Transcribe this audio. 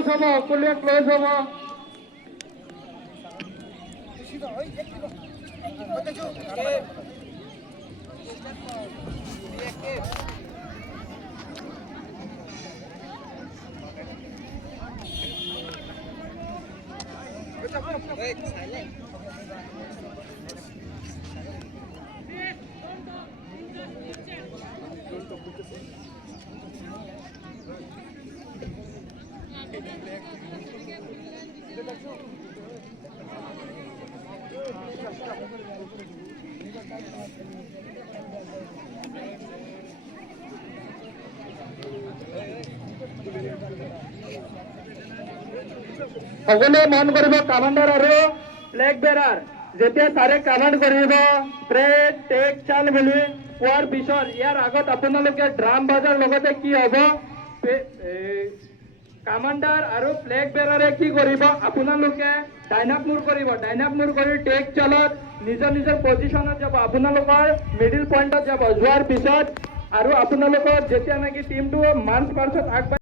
ক্লোজ হব, পুলিয়া ক্লোজ হব। সকলে মন কৰিব কামাণ্ডাৰ আৰু ফ্লেগ বেৰাৰ যেতিয়া ছাৰে কামাণ্ড কৰিব প্ৰে টেক চাল বুলি কোৱাৰ পিছত ইয়াৰ আগত আপোনালোকে ড্ৰাম বাজাৰ লগতে কি হ'ব কামাণ্ডাৰ আৰু ফ্লেগ বেৰাৰে কি কৰিব আপোনালোকে ডাইনাক মূৰ কৰিব, ডাইনাক মূৰ কৰি টেক চালত নিজৰ নিজৰ পজিশ্যনত যাব, আপোনালোকৰ মিডিল পইণ্টত যাব, যোৱাৰ পিছত আৰু আপোনালোকৰ যেতিয়া নেকি টিমটো মাৰ্চ পাছত আগবাঢ়ি